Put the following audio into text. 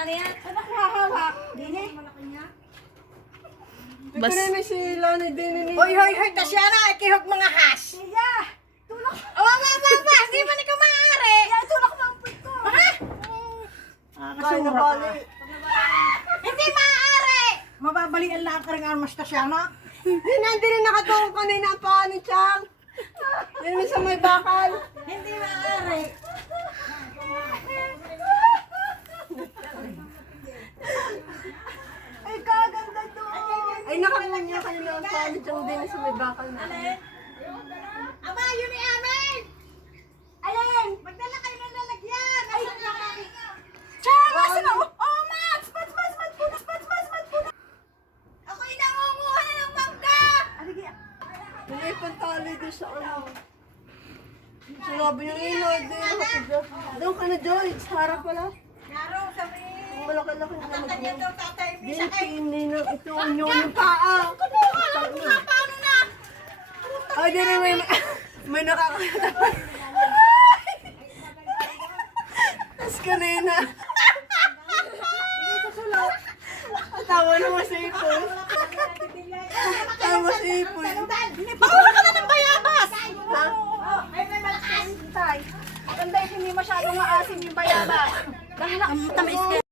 nangyari yan? Anak hahawak. Dini. Bas. Ito na sila ni Dini. Hoy, hoy, hoy, Tasyana, ikihog mga has. Siya. Tulak. Awa, hindi man ikaw maaari. Kaya tulak mo ang puwit ko. Ha? Kaya nabali. Hindi maaari. Mababalian lang ka rin armas ka siya, no? Hindi rin nakatulong kanina ang paa ni Chang. Yan sa may bakal. Hindi maaari. Ay, kaganda to. Ay, nakakunya kanina ang paa ni Chang din sa may bakal na. Aba, yun ni Amen. Alin? Magdala kayo ng lalagyan. Ay, Chang, asan na? Oh, Mats! Mats! Punas! ako'y nangunguha ng mangga. Aligi. May pantali doon sa ano. Sinabi yung ino, doon ka na, Joy. Sa harap pala. Naro, sabi. Ang malaki-laki na Ang kanya daw tatay, may Di, sakay. pinino, ito yung paa. Alam mo nga, paano na? Ay, di rin may nakakita. Tapos kanina. Tawa naman sa ipon. Tawa sa ipon. Pakuha ka na ng bayabas. Ha? Ay, may malakas. Tay, maganda yung hindi masyadong maasim yung bayabas. Dahil tamis ka.